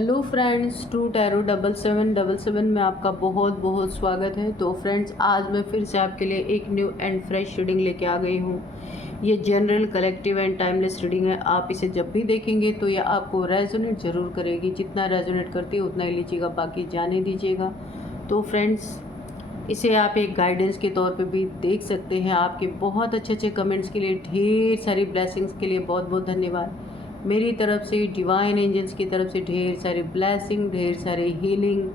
Hello friends, true tarot 7777 में आपका बहुत बहुत स्वागत है। तो फ्रेंड्स, आज मैं फिर से आपके लिए एक न्यू एंड फ्रेश रीडिंग लेके आ गई हूँ। ये general, collective and timeless reading है। आप इसे जब भी देखेंगे तो ये आपको रेजोनेट ज़रूर करेगी। जितना रेजोनेट करती है उतना ही लीजिएगा, बाकी जाने दीजिएगा। तो फ्रेंड्स, इसे आप एक गाइडेंस के तौर पे भी देख सकते हैं। आपके बहुत अच्छे अच्छे कमेंट्स के लिए, ढेर सारी ब्लेसिंग्स के लिए बहुत बहुत धन्यवाद। मेरी तरफ से, डिवाइन एंजल्स की तरफ से ढेर सारी ब्लेसिंग, ढेर सारी हीलिंग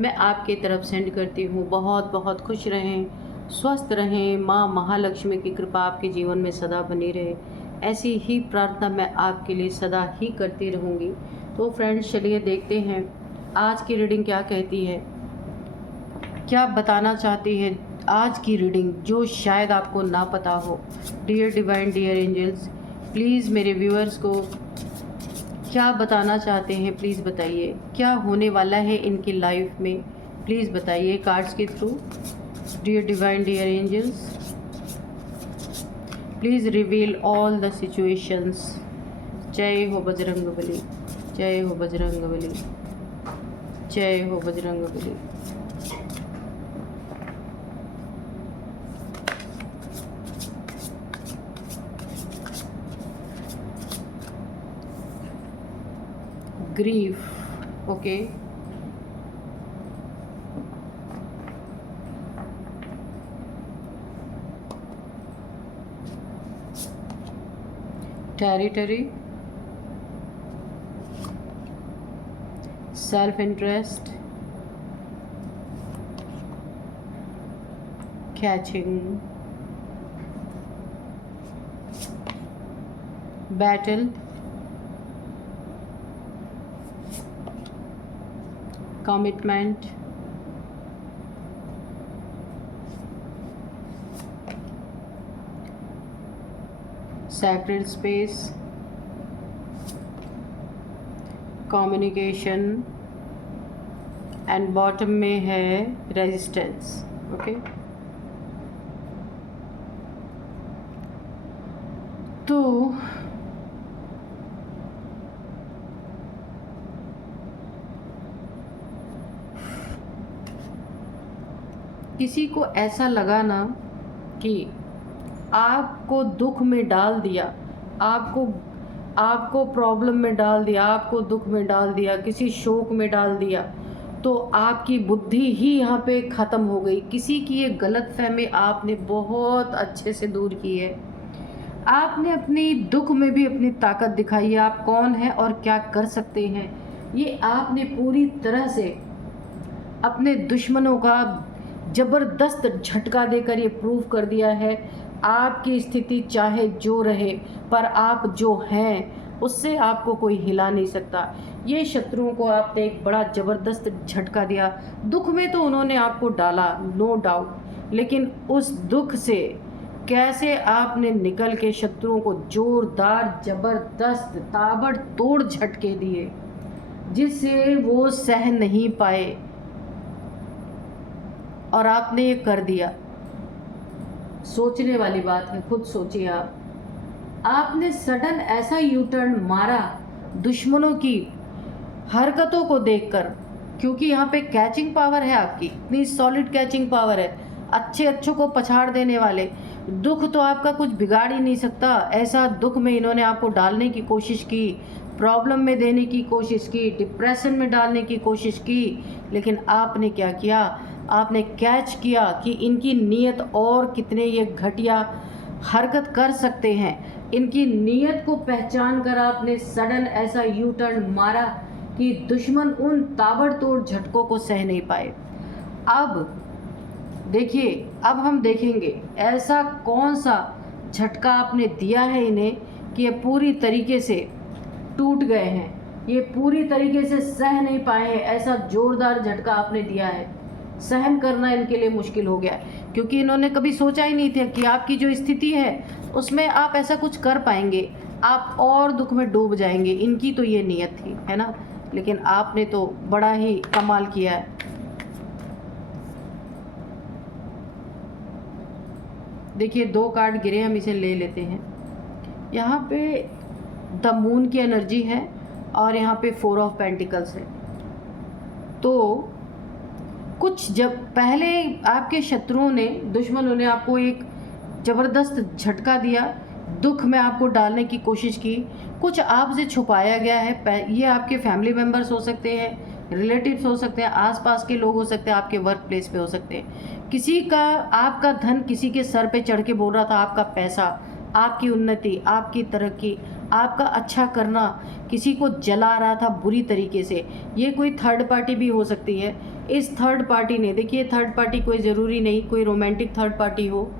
मैं आपके तरफ सेंड करती हूँ। बहुत बहुत खुश रहें, स्वस्थ रहें। माँ महालक्ष्मी की कृपा आपके जीवन में सदा बनी रहे, ऐसी ही प्रार्थना मैं आपके लिए सदा ही करती रहूँगी। तो फ्रेंड्स, चलिए देखते हैं आज की रीडिंग क्या कहती है, क्या बताना चाहती है आज की रीडिंग, जो शायद आपको ना पता हो। Dear divine, dear angels, please मेरे व्यूअर्स को क्या बताना चाहते हैं, प्लीज़ बताइए। क्या होने वाला है इनकी लाइफ में, प्लीज़ बताइए कार्ड्स के थ्रू। Dear divine, dear angels, please reveal all the situations. जय हो बजरंगबली, जय हो बजरंगबली, जय हो Bajrangbali. grief, okay, territory, self-interest, catching, battle, commitment, sacred space, communication, and bottom में है रेजिस्टेंस। ओके, तो किसी को ऐसा लगा ना कि आपको दुख में डाल दिया, आपको प्रॉब्लम में डाल दिया, आपको दुख में डाल दिया, किसी शोक में डाल दिया, तो आपकी बुद्धि ही यहाँ पे ख़त्म हो गई। किसी की ये गलतफहमी आपने बहुत अच्छे से दूर की है। आपने अपनी दुख में भी अपनी ताकत दिखाई है, आप कौन हैं और क्या कर सकते हैं, ये आपने पूरी तरह से अपने दुश्मनों का ज़बरदस्त झटका देकर ये प्रूव कर दिया है। आपकी स्थिति चाहे जो रहे, पर आप जो हैं उससे आपको कोई हिला नहीं सकता। ये शत्रुओं को आपने एक बड़ा ज़बरदस्त झटका दिया। दुख में तो उन्होंने आपको डाला, नो डाउट, लेकिन उस दुख से कैसे आपने निकल के शत्रुओं को जोरदार, ज़बरदस्त, ताबड़तोड़ झटके दिए जिससे वो सह नहीं पाए, और आपने ये कर दिया। सोचने वाली बात है, खुद सोचिए आपने सडन ऐसा यू टर्न मारा दुश्मनों की हरकतों को देखकर, क्योंकि यहाँ पे कैचिंग पावर है आपकी, इतनी सॉलिड कैचिंग पावर है, अच्छे अच्छों को पछाड़ देने वाले। दुख तो आपका कुछ बिगाड़ ही नहीं सकता। ऐसा दुख में इन्होंने आपको डालने की कोशिश की, प्रॉब्लम में देने की कोशिश की, डिप्रेशन में डालने की कोशिश की, लेकिन आपने क्या किया, आपने कैच किया कि इनकी नीयत और कितने ये घटिया हरकत कर सकते हैं। इनकी नीयत को पहचान कर आपने सडन ऐसा यू टर्न मारा कि दुश्मन उन ताबड़तोड़ झटकों को सह नहीं पाए। अब देखिए, अब हम देखेंगे ऐसा कौन सा झटका आपने दिया है इन्हें कि ये पूरी तरीके से टूट गए हैं, ये पूरी तरीके से सह नहीं पाए हैं। ऐसा जोरदार झटका आपने दिया है, सहन करना इनके लिए मुश्किल हो गया, क्योंकि इन्होंने कभी सोचा ही नहीं था कि आपकी जो स्थिति है उसमें आप ऐसा कुछ कर पाएंगे। आप और दुख में डूब जाएंगे, इनकी तो ये नीयत थी, है ना। लेकिन आपने तो बड़ा ही कमाल किया है। देखिए, 2 कार्ड गिरे, हम इसे ले लेते हैं। यहाँ पे द मून की एनर्जी है, और यहाँ पे 4 ऑफ पेंटिकल्स है। तो कुछ जब पहले आपके शत्रुओं ने, दुश्मनों ने आपको एक ज़बरदस्त झटका दिया, दुख में आपको डालने की कोशिश की, कुछ आपसे छुपाया गया है। ये आपके फैमिली मेम्बर्स हो सकते हैं, रिलेटिव्स हो सकते हैं, आसपास के लोग हो सकते हैं, आपके वर्क प्लेस पे हो सकते हैं। किसी का, आपका धन किसी के सर पे चढ़ के बोल रहा था, आपका पैसा, आपकी उन्नति, आपकी तरक्की, आपका अच्छा करना किसी को जला रहा था बुरी तरीके से। ये कोई थर्ड पार्टी भी हो सकती है। इस थर्ड पार्टी ने, देखिए थर्ड पार्टी कोई ज़रूरी नहीं कोई रोमांटिक थर्ड पार्टी हो,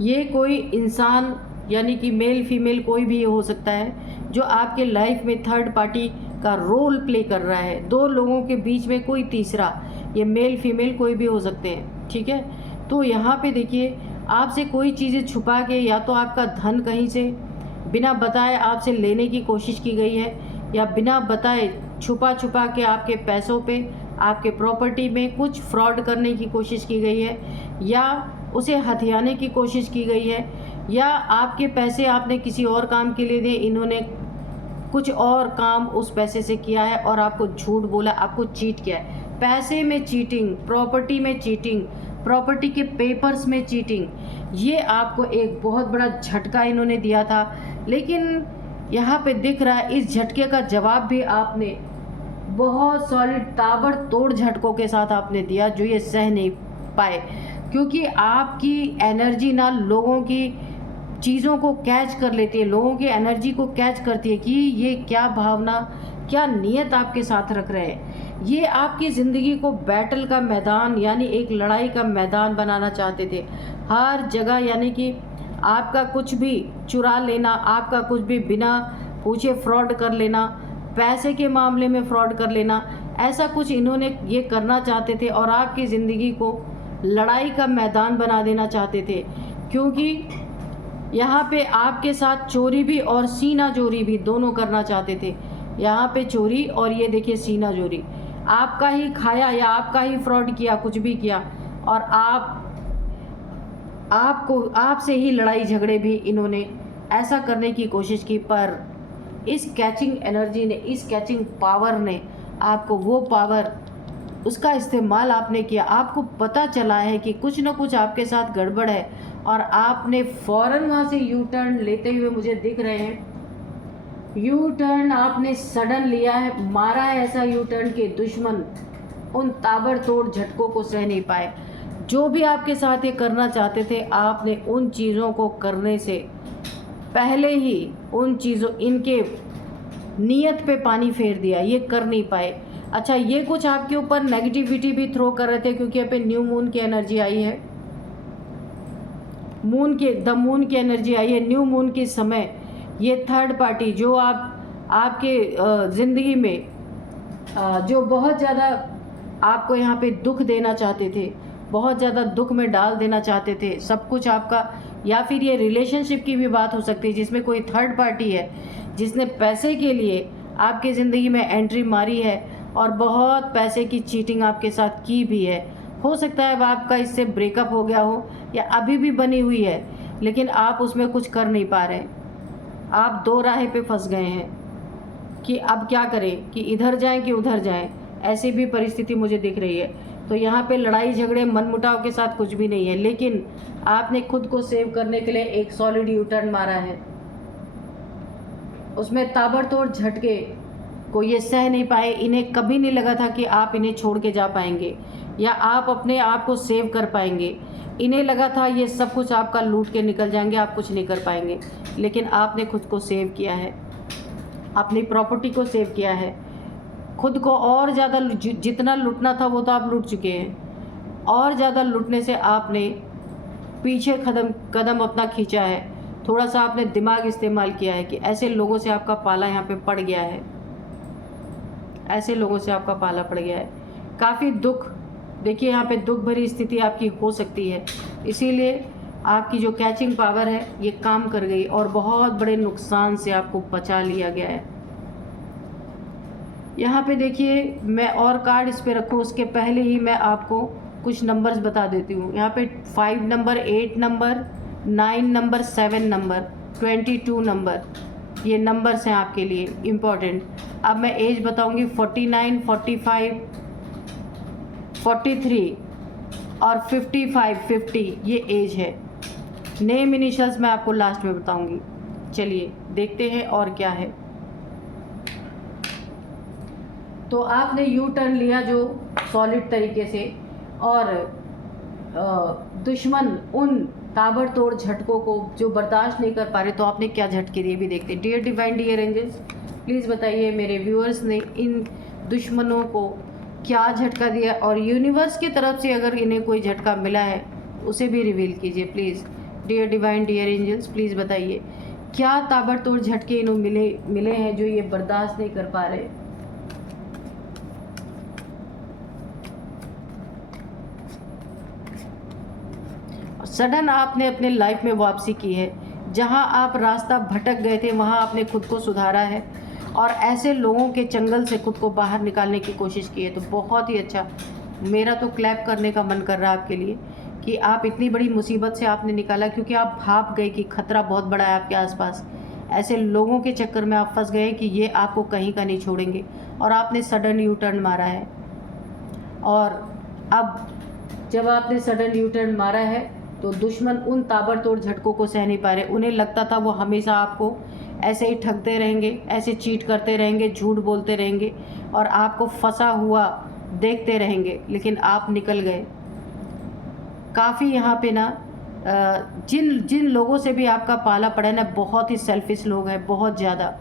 ये कोई इंसान यानी कि मेल फीमेल कोई भी हो सकता है जो आपके लाइफ में थर्ड पार्टी का रोल प्ले कर रहा है। 2 लोगों के बीच में कोई तीसरा, ये मेल फीमेल कोई भी हो सकते हैं, ठीक है। तो यहाँ पे देखिए आपसे कोई चीज़ें छुपा के, या तो आपका धन कहीं से बिना बताए आपसे लेने की कोशिश की गई है, या बिना बताए छुपा छुपा के आपके पैसों पे, आपके प्रॉपर्टी में कुछ फ्रॉड करने की कोशिश की गई है, या उसे हथियाने की कोशिश की गई है, या आपके पैसे आपने किसी और काम के लिए दिए, इन्होंने कुछ और काम उस पैसे से किया है और आपको झूठ बोला, आपको चीट किया है। पैसे में चीटिंग, प्रॉपर्टी में चीटिंग, प्रॉपर्टी के पेपर्स में चीटिंग, ये आपको एक बहुत बड़ा झटका इन्होंने दिया था। लेकिन यहाँ पे दिख रहा है इस झटके का जवाब भी आपने बहुत सॉलिड ताबड़तोड़ झटकों के साथ आपने दिया, जो ये सह नहीं पाए। क्योंकि आपकी एनर्जी ना लोगों की चीज़ों को कैच कर लेती है, लोगों की एनर्जी को कैच करती है कि ये क्या भावना, क्या नीयत आपके साथ रख रहे हैं। ये आपकी ज़िंदगी को बैटल का मैदान यानी एक लड़ाई का मैदान बनाना चाहते थे। हर जगह यानी कि आपका कुछ भी चुरा लेना, आपका कुछ भी बिना पूछे फ्रॉड कर लेना, पैसे के मामले में फ्रॉड कर लेना, ऐसा कुछ इन्होंने ये करना चाहते थे और आपकी ज़िंदगी को लड़ाई का मैदान बना देना चाहते थे। क्योंकि यहाँ पे आपके साथ चोरी भी और सीना चोरी भी दोनों करना चाहते थे। यहाँ पे चोरी और ये देखिए सीना चोरी, आपका ही खाया या आपका ही फ्रॉड किया, कुछ भी किया, और आपसे ही लड़ाई झगड़े भी इन्होंने ऐसा करने की कोशिश की। पर इस कैचिंग एनर्जी ने, इस कैचिंग पावर ने आपको वो पावर, उसका इस्तेमाल आपने किया। आपको पता चला है कि कुछ ना कुछ आपके साथ गड़बड़ है और आपने फ़ौरन वहाँ से यू टर्न लेते हुए मुझे दिख रहे हैं। यू टर्न आपने सडन लिया है, मारा है ऐसा यू टर्न कि दुश्मन उन ताबड़तोड़ झटकों को सह नहीं पाए। जो भी आपके साथ ये करना चाहते थे, आपने उन चीज़ों को करने से पहले ही उन चीज़ों, इनके नीयत पे पानी फेर दिया, ये कर नहीं पाए। अच्छा, ये कुछ आपके ऊपर नेगेटिविटी भी थ्रो कर रहे थे क्योंकि यहाँ पे न्यू मून की एनर्जी आई है, मून की एनर्जी आई है। न्यू मून के समय ये थर्ड पार्टी जो आपके ज़िंदगी में जो बहुत ज़्यादा आपको यहाँ पे दुख देना चाहते थे, बहुत ज़्यादा दुख में डाल देना चाहते थे, सब कुछ आपका, या फिर ये रिलेशनशिप की भी बात हो सकती है जिसमें कोई थर्ड पार्टी है जिसने पैसे के लिए आपकी ज़िंदगी में एंट्री मारी है और बहुत पैसे की चीटिंग आपके साथ की भी है। हो सकता है अब आपका इससे ब्रेकअप हो गया हो या अभी भी बनी हुई है, लेकिन आप उसमें कुछ कर नहीं पा रहे। आप 2 राहे पे फंस गए हैं कि अब क्या करें, कि इधर जाएं कि उधर जाएं, ऐसी भी परिस्थिति मुझे दिख रही है। तो यहाँ पे लड़ाई झगड़े मनमुटाव के साथ कुछ भी नहीं है, लेकिन आपने खुद को सेव करने के लिए एक सॉलिड यू टर्न मारा है। उसमें ताबड़तोड़ झटके को ये सह नहीं पाए। इन्हें कभी नहीं लगा था कि आप इन्हें छोड़ के जा पाएंगे या आप अपने आप को सेव कर पाएंगे। इन्हें लगा था ये सब कुछ आपका लूट के निकल जाएंगे, आप कुछ नहीं कर पाएंगे, लेकिन आपने खुद को सेव किया है, अपनी प्रॉपर्टी को सेव किया है, खुद को और ज़्यादा जितना लूटना था वो तो आप लूट चुके हैं, और ज़्यादा लूटने से आपने पीछे कदम अपना खींचा है। थोड़ा सा आपने दिमाग इस्तेमाल किया है कि ऐसे लोगों से आपका पाला यहाँ पे पड़ गया है, ऐसे लोगों से आपका पाला पड़ गया है। काफ़ी दुख, देखिए यहाँ पे दुख भरी स्थिति आपकी हो सकती है, इसीलिए आपकी जो कैचिंग पावर है ये काम कर गई और बहुत बड़े नुकसान से आपको बचा लिया गया है। यहाँ पे देखिए, मैं और कार्ड इस पे रखूँ उसके पहले ही मैं आपको कुछ नंबर्स बता देती हूँ। यहाँ पे 5 number, 8 number, 9 number, 7 number, 22 number, ये नंबर्स हैं आपके लिए इम्पोर्टेंट। अब मैं एज बताऊंगी 49, 45, 43 और 55, 50 ये एज है। नेम इनिशियल्स मैं आपको लास्ट में बताऊंगी। चलिए देखते हैं और क्या है। तो आपने यू टर्न लिया जो सॉलिड तरीके से, और दुश्मन उन ताबड़तोड़ झटकों को जो बर्दाश्त नहीं कर पा रहे, तो आपने क्या झटके दिए भी देखते हैं। Dear divine dear angels, please बताइए मेरे व्यूअर्स ने इन दुश्मनों को क्या झटका दिया, और यूनिवर्स की तरफ से अगर इन्हें कोई झटका मिला है उसे भी रिवील कीजिए please. Dear divine dear angels, please बताइए क्या ताबड़तोड़ झटके इन्हें मिले हैं जो ये बर्दाश्त नहीं कर पा रहे। सडन आपने अपने लाइफ में वापसी की है। जहां आप रास्ता भटक गए थे वहां आपने खुद को सुधारा है, और ऐसे लोगों के चंगल से खुद को बाहर निकालने की कोशिश की है। तो बहुत ही अच्छा, मेरा तो क्लैप करने का मन कर रहा है आपके लिए कि आप इतनी बड़ी मुसीबत से आपने निकाला, क्योंकि आप भाप गए कि खतरा बहुत बड़ा है आपके आसपास। ऐसे लोगों के चक्कर में आप फंस गए कि ये आपको कहीं का नहीं छोड़ेंगे, और आपने सडन यू टर्न मारा है। और अब जब आपने सडन यू टर्न मारा है तो दुश्मन उन ताबड़तोड़ झटकों को सह नहीं पा रहे। उन्हें लगता था वो हमेशा आपको ऐसे ही ठगते रहेंगे, ऐसे चीट करते रहेंगे, झूठ बोलते रहेंगे और आपको फंसा हुआ देखते रहेंगे, लेकिन आप निकल गए। काफ़ी यहाँ पे ना जिन जिन लोगों से भी आपका पाला पड़ा है ना, बहुत ही सेल्फिश लोग हैं, बहुत ज़्यादा।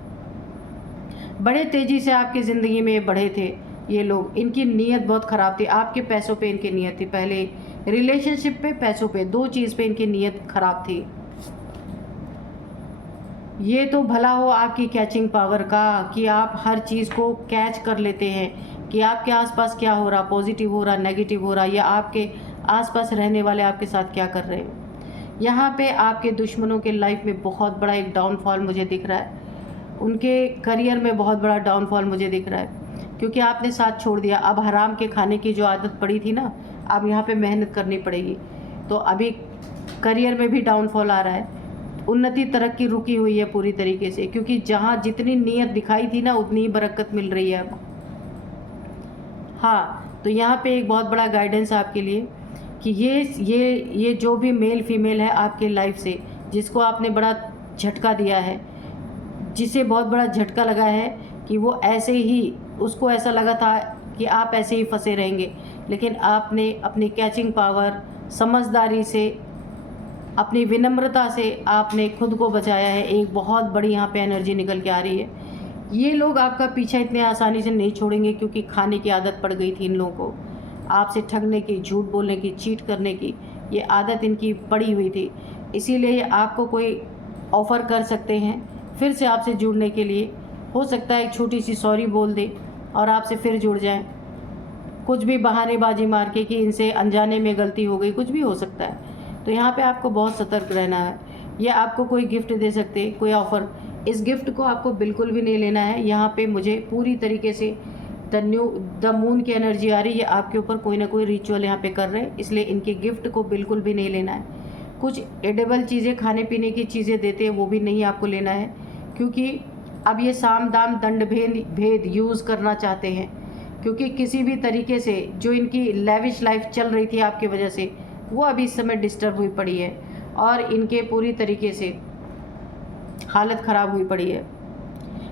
बड़े तेज़ी से आपकी ज़िंदगी में बढ़े थे ये लोग। इनकी नीयत बहुत ख़राब थी, आपके पैसों पे इनकी नीयत थी, पहले रिलेशनशिप पे, पैसों पे, दो चीज़ पे इनकी नीयत ख़राब थी। ये तो भला हो आपकी कैचिंग पावर का कि आप हर चीज़ को कैच कर लेते हैं कि आपके आसपास क्या हो रहा, पॉजिटिव हो रहा, नेगेटिव हो रहा, या आपके आसपास रहने वाले आपके साथ क्या कर रहे हैं। यहाँ पे आपके दुश्मनों के लाइफ में बहुत बड़ा एक डाउनफॉल मुझे दिख रहा है। उनके करियर में बहुत बड़ा डाउनफॉल मुझे दिख रहा है, क्योंकि आपने साथ छोड़ दिया। अब हराम के खाने की जो आदत पड़ी थी ना, अब यहाँ पे मेहनत करनी पड़ेगी। तो अभी करियर में भी डाउनफॉल आ रहा है, उन्नति तरक्की रुकी हुई है पूरी तरीके से, क्योंकि जहाँ जितनी नीयत दिखाई थी ना उतनी ही बरकत मिल रही है अब। हाँ, तो यहाँ पे एक बहुत बड़ा गाइडेंस आपके लिए कि ये जो भी मेल फीमेल है आपके लाइफ से, जिसको आपने बड़ा झटका दिया है, जिसे बहुत बड़ा झटका लगा है कि वो ऐसे ही, उसको ऐसा लगा था कि आप ऐसे ही फंसे रहेंगे, लेकिन आपने अपनी कैचिंग पावर, समझदारी से, अपनी विनम्रता से आपने खुद को बचाया है। एक बहुत बड़ी यहाँ पे एनर्जी निकल के आ रही है। ये लोग आपका पीछा इतने आसानी से नहीं छोड़ेंगे, क्योंकि खाने की आदत पड़ गई थी इन लोगों को, आपसे ठगने की, झूठ बोलने की, चीट करने की, ये आदत इनकी पड़ी हुई थी। इसीलिए आपको कोई ऑफ़र कर सकते हैं फिर से आपसे जुड़ने के लिए। हो सकता है एक छोटी सी सॉरी बोल दे और आपसे फिर जुड़ जाएं, कुछ भी बहानेबाजी मार के कि इनसे अनजाने में गलती हो गई, कुछ भी हो सकता है। तो यहाँ पे आपको बहुत सतर्क रहना है। ये आपको कोई गिफ्ट दे सकते हैं, कोई ऑफ़र, इस गिफ्ट को आपको बिल्कुल भी नहीं लेना है। यहाँ पे मुझे पूरी तरीके से द मून की एनर्जी आ रही है, आपके ऊपर कोई ना कोई रिचुअल यहाँ पे कर रहे हैं, इसलिए इनके गिफ्ट को बिल्कुल भी नहीं लेना है। कुछ एडेबल चीज़ें, खाने पीने की चीज़ें देते हैं, वो भी नहीं आपको लेना है, क्योंकि अब ये साम दाम दंड भेद यूज़ करना चाहते हैं। क्योंकि किसी भी तरीके से जो इनकी लेविश लाइफ चल रही थी आपकी वजह से, वो अभी इस समय डिस्टर्ब हुई पड़ी है, और इनके पूरी तरीके से हालत ख़राब हुई पड़ी है।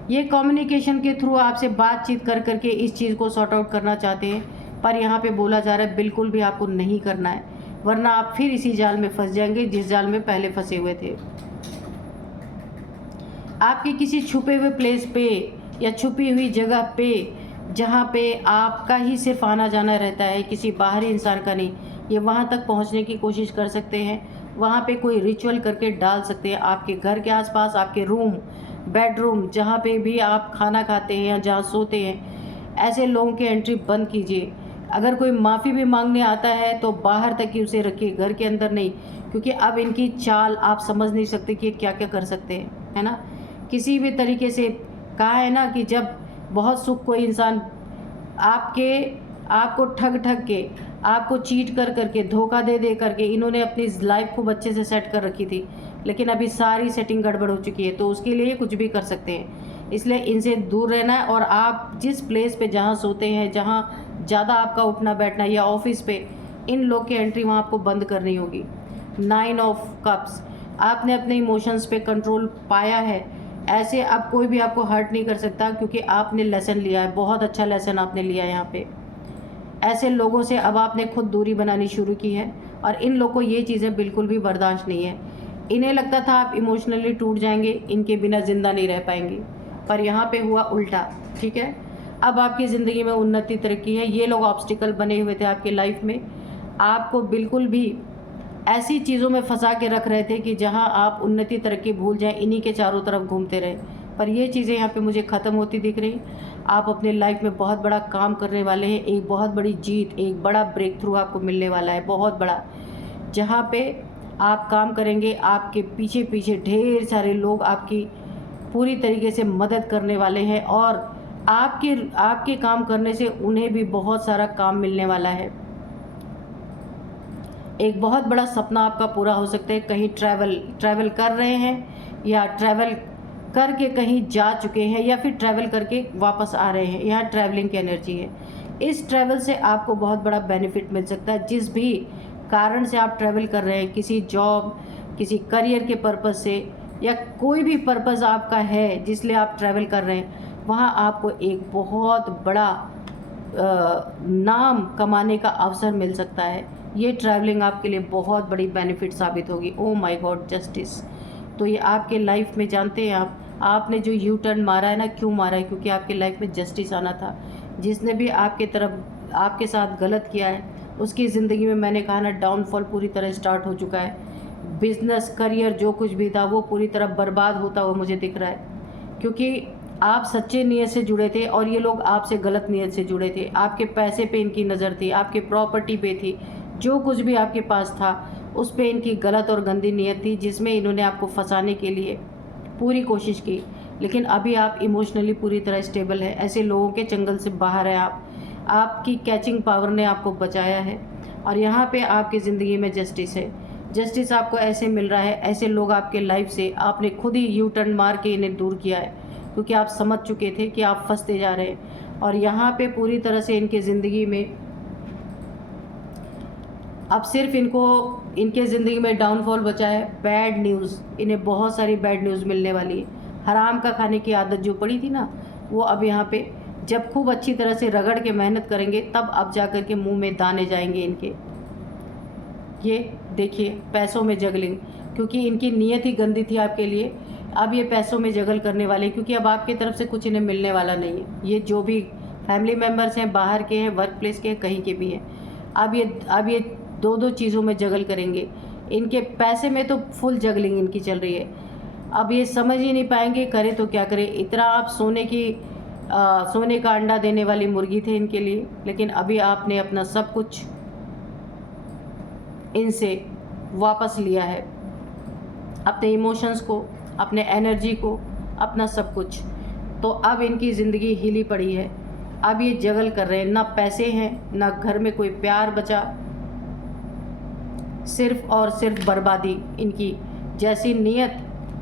ये कम्युनिकेशन के थ्रू आपसे बातचीत कर करके इस चीज़ को सॉर्ट आउट करना चाहते हैं, पर यहाँ पे बोला जा रहा है बिल्कुल भी आपको नहीं करना है, वरना आप फिर इसी जाल में फंस जाएंगे जिस जाल में पहले फंसे हुए थे। आपके किसी छुपे हुए प्लेस पे या छुपी हुई जगह पे, जहाँ पे आपका ही सिर्फ आना जाना रहता है, किसी बाहरी इंसान का नहीं, ये वहाँ तक पहुँचने की कोशिश कर सकते हैं। वहाँ पे कोई रिचुअल करके डाल सकते हैं आपके घर के आसपास, आपके रूम, बेडरूम, जहाँ पे भी आप खाना खाते हैं या जहाँ सोते हैं, ऐसे लोगों की एंट्री बंद कीजिए। अगर कोई माफ़ी भी मांगने आता है तो बाहर तक ही उसे रखिए, घर के अंदर नहीं, क्योंकि अब इनकी चाल आप समझ नहीं सकते कि क्या क्या कर सकते हैं, है ना। किसी भी तरीके से कहा है ना कि जब बहुत सुख कोई इंसान आपको ठग के, आपको चीट कर करके, धोखा दे करके इन्होंने अपनी लाइफ खूब अच्छे से सेट कर रखी थी, लेकिन अभी सारी सेटिंग गड़बड़ हो चुकी है, तो उसके लिए कुछ भी कर सकते हैं। इसलिए इनसे दूर रहना है। और आप जिस प्लेस पे जहाँ सोते हैं, जहाँ ज़्यादा आपका उठना बैठना है, या ऑफिस पे, इन लोग की एंट्री वहाँ आपको बंद करनी होगी। 9 ऑफ कप्स, आपने अपने इमोशंस पे कंट्रोल पाया है, ऐसे अब कोई भी आपको हर्ट नहीं कर सकता, क्योंकि आपने लेसन लिया है, बहुत अच्छा लेसन आपने लिया है यहाँ पे। ऐसे लोगों से अब आपने खुद दूरी बनानी शुरू की है, और इन लोगों को ये चीज़ें बिल्कुल भी बर्दाश्त नहीं है। इन्हें लगता था आप इमोशनली टूट जाएंगे, इनके बिना ज़िंदा नहीं रह पाएंगे, पर यहाँ पे हुआ उल्टा। ठीक है, अब आपकी ज़िंदगी में उन्नति तरक्की है। ये लोग ऑब्स्टिकल बने हुए थे आपकी लाइफ में, आपको बिल्कुल भी ऐसी चीज़ों में फंसा के रख रहे थे कि जहाँ आप उन्नति तरक्की भूल जाएं, इन्हीं के चारों तरफ घूमते रहे। पर ये चीज़ें यहाँ पे मुझे ख़त्म होती दिख रही। आप अपने लाइफ में बहुत बड़ा काम करने वाले हैं, एक बहुत बड़ी जीत, एक बड़ा ब्रेक थ्रू आपको मिलने वाला है, बहुत बड़ा। जहाँ पे आप काम करेंगे, आपके पीछे पीछे ढेर सारे लोग आपकी पूरी तरीके से मदद करने वाले हैं, और आपके काम करने से उन्हें भी बहुत सारा काम मिलने वाला है। एक बहुत बड़ा सपना आपका पूरा हो सकता है। कहीं ट्रैवल कर रहे हैं, या ट्रैवल करके कहीं जा चुके हैं, या फिर ट्रैवल करके वापस आ रहे हैं, यहाँ ट्रैवलिंग की एनर्जी है। इस ट्रैवल से आपको बहुत बड़ा बेनिफिट मिल सकता है। जिस भी कारण से आप ट्रैवल कर रहे हैं, किसी जॉब, किसी करियर के पर्पज़ से, या कोई भी पर्पज़ आपका है जिसलिए आप ट्रैवल कर रहे हैं, वहाँ आपको एक बहुत बड़ा नाम कमाने का अवसर मिल सकता है। ये ट्रैवलिंग आपके लिए बहुत बड़ी बेनिफिट साबित होगी। Oh my God, justice. तो ये आपके लाइफ में, जानते हैं आपने जो यू टर्न मारा है ना, क्यों मारा है? क्योंकि आपके लाइफ में जस्टिस आना था। जिसने भी आपके साथ गलत किया है, उसकी ज़िंदगी में, मैंने कहा ना, डाउनफॉल पूरी तरह स्टार्ट हो चुका है। बिजनेस, करियर, जो कुछ भी था वो पूरी तरह बर्बाद होता हुआ मुझे दिख रहा है, क्योंकि आप सच्चे नीयत से जुड़े थे और ये लोग आपसे गलत नीयत से जुड़े थे। आपके पैसे पे इनकी नज़र थी, आपके प्रॉपर्टी पे थी, जो कुछ भी आपके पास था उस पे इनकी गलत और गंदी नीयत थी, जिसमें इन्होंने आपको फंसाने के लिए पूरी कोशिश की। लेकिन अभी आप इमोशनली पूरी तरह स्टेबल है, ऐसे लोगों के चंगल से बाहर है आप। आपकी कैचिंग पावर ने आपको बचाया है, और यहाँ पे आपकी ज़िंदगी में जस्टिस है। जस्टिस आपको ऐसे मिल रहा है, ऐसे लोग आपके लाइफ से आपने खुद ही यू टर्न मार के इन्हें दूर किया है, क्योंकि आप समझ चुके थे कि आप फंसते जा रहे हैं। और यहाँ पे पूरी तरह से इनके ज़िंदगी में अब सिर्फ इनके ज़िंदगी में डाउनफॉल बचा है। बैड न्यूज़, इन्हें बहुत सारी बैड न्यूज़ मिलने वाली है। हराम का खाने की आदत जो पड़ी थी ना, वो अब यहाँ पे जब खूब अच्छी तरह से रगड़ के मेहनत करेंगे, तब अब जा कर के मुँह में दाने जाएंगे इनके। ये देखिए, पैसों में जगलिंग, क्योंकि इनकी नीयत ही गंदी थी आपके लिए। अब ये पैसों में जगल करने वाले, क्योंकि अब आपकी तरफ से कुछ इन्हें मिलने वाला नहीं है। ये जो भी फैमिली मेम्बर्स हैं, बाहर के हैं, वर्क प्लेस के हैं, कहीं के भी हैं, अब ये दो चीज़ों में जगल करेंगे। इनके पैसे में तो फुल जगलिंग इनकी चल रही है। अब ये समझ ही नहीं पाएंगे करे तो क्या करें। इतना आप सोने का अंडा देने वाली मुर्गी थे इनके लिए, लेकिन अभी आपने अपना सब कुछ इनसे वापस लिया है, अपने इमोशंस को, अपने एनर्जी को, अपना सब कुछ। तो अब इनकी ज़िंदगी हिली पड़ी है। अब ये जगल कर रहे हैं, ना पैसे हैं, ना घर में कोई प्यार बचा, सिर्फ और सिर्फ बर्बादी। इनकी जैसी नीयत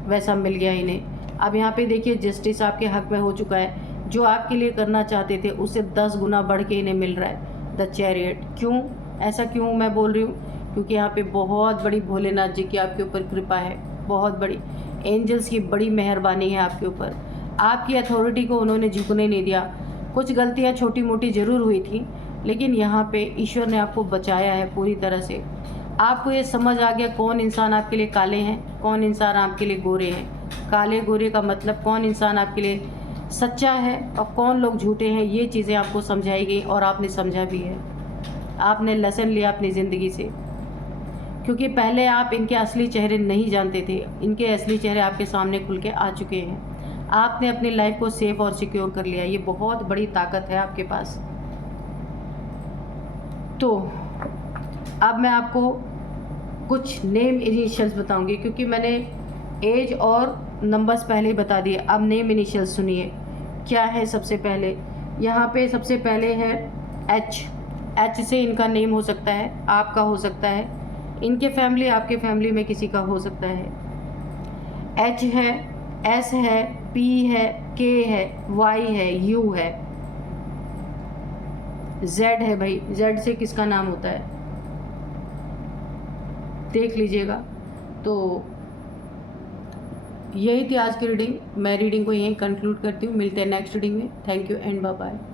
वैसा मिल गया इन्हें। अब यहाँ पे देखिए, जस्टिस आपके हक में हो चुका है। जो आपके लिए करना चाहते थे उससे 10 गुना बढ़ के इन्हें मिल रहा है। The chariot. क्यों ऐसा क्यों मैं बोल रही हूँ? क्योंकि यहाँ पे बहुत बड़ी भोलेनाथ जी की आपके ऊपर कृपा है, बहुत बड़ी। एंजल्स की बड़ी मेहरबानी है आपके ऊपर। आपकी अथॉरिटी को उन्होंने झुकने नहीं दिया। कुछ गलतियाँ छोटी मोटी ज़रूर हुई थी, लेकिन यहाँ पे ईश्वर ने आपको बचाया है पूरी तरह से। आपको ये समझ आ गया कौन इंसान आपके लिए काले हैं, कौन इंसान आपके लिए गोरे हैं। काले गोरे का मतलब कौन इंसान आपके लिए सच्चा है और कौन लोग झूठे हैं, ये चीज़ें आपको समझाई गई और आपने समझा भी है। आपने लेसन लिया अपनी ज़िंदगी से, क्योंकि पहले आप इनके असली चेहरे नहीं जानते थे। इनके असली चेहरे आपके सामने खुल के आ चुके हैं। आपने अपनी लाइफ को सेफ और सिक्योर कर लिया। ये बहुत बड़ी ताकत है आपके पास। तो अब मैं आपको कुछ नेम इनिशियल्स बताऊंगी, क्योंकि मैंने एज और नंबर्स पहले ही बता दिए। अब नेम इनिशियल्स सुनिए क्या है। सबसे पहले यहाँ पे सबसे पहले है एच। एच से इनका नेम हो सकता है, आपका हो सकता है, इनके फैमिली आपके फैमिली में किसी का हो सकता है। एच है, एस है, पी है, के है, वाई है, यू है, जेड है। भाई जेड से किसका नाम होता है देख लीजिएगा। तो यही थी आज की रीडिंग। मैं रीडिंग को यहीं कंक्लूड करती हूँ। मिलते हैं नेक्स्ट रीडिंग में। Thank you and bye bye.